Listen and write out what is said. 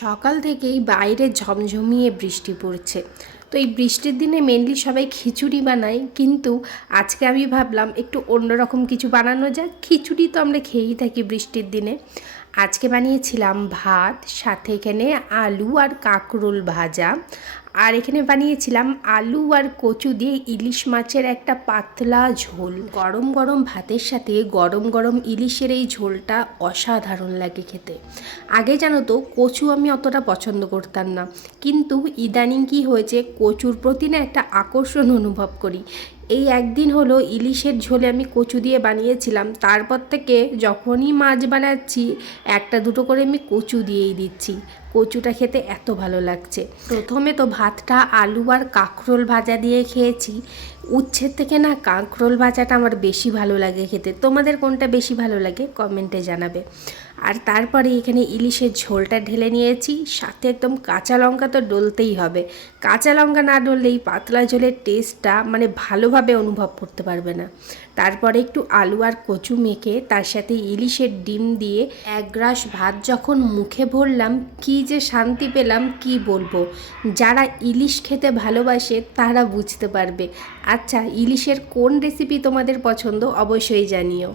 সকাল থেকেই বাইরে ঝমঝমিয়ে বৃষ্টি পড়ছে। তো এই বৃষ্টির দিনে মেনলি সবাই খিচুড়ি বানায়, কিন্তু আজকে আমি ভাবলাম একটু অন্যরকম কিছু বানানো যাক। খিচুড়ি তো আমরা খেয়েই থাকি বৃষ্টির দিনে। আজকে বানিয়েছিলাম ভাত, সাথে এখানে আলু আর কাঁকরোল ভাজা, আর এখানে বানিয়েছিলাম আলু আর কচু দিয়ে ইলিশ মাছের একটা পাতলা ঝোল। গরম গরম ভাতের সাথে গরম গরম ইলিশের এই ঝোলটা অসাধারণ লাগে খেতে। আগে জানো তো কচু আমি অতটা পছন্দ করতাম না, কিন্তু ইদানিং কি হয়েছে, কচুর প্রতি না একটা আকর্ষণ অনুভব করি। এই একদিন হলো ইলিশের ঝোলে আমি কচু দিয়ে বানিয়েছিলাম, তারপর থেকে যখনই মাছ বানাচ্ছি একটা দুটো করে আমি কচু দিয়েই দিচ্ছি। কচুটা খেতে এত ভালো লাগছে। প্রথমে তো ভাতটা আলু আর কাঁকরোল ভাজা দিয়ে খেয়েছি। উচ্ছের থেকে না কাঁকরোল ভাজাটা আমার বেশি ভালো লাগে খেতে। তোমাদের কোনটা বেশি ভালো লাগে কমেন্টে জানাবে। আর তারপরে এখানে ইলিশের ঝোলটা ঢেলে নিয়েছি, সাথে একদম কাঁচা লঙ্কা তো ডলতেই হবে। কাঁচা লঙ্কা না ডললেই পাতলা ঝোলের টেস্টটা মানে ভালোভাবে অনুভব করতে পারবে না। তারপরে একটু আলু আর কচু মেখে তার সাথে ইলিশের ডিম দিয়ে এক গ্রাস ভাত যখন মুখে ভরলাম, কি যে শান্তি পেলাম কি বলবো। যারা ইলিশ খেতে ভালোবাসে তারা বুঝতে পারবে। আচ্ছা, ইলিশের কোন রেসিপি তোমাদের পছন্দ অবশ্যই জানিও।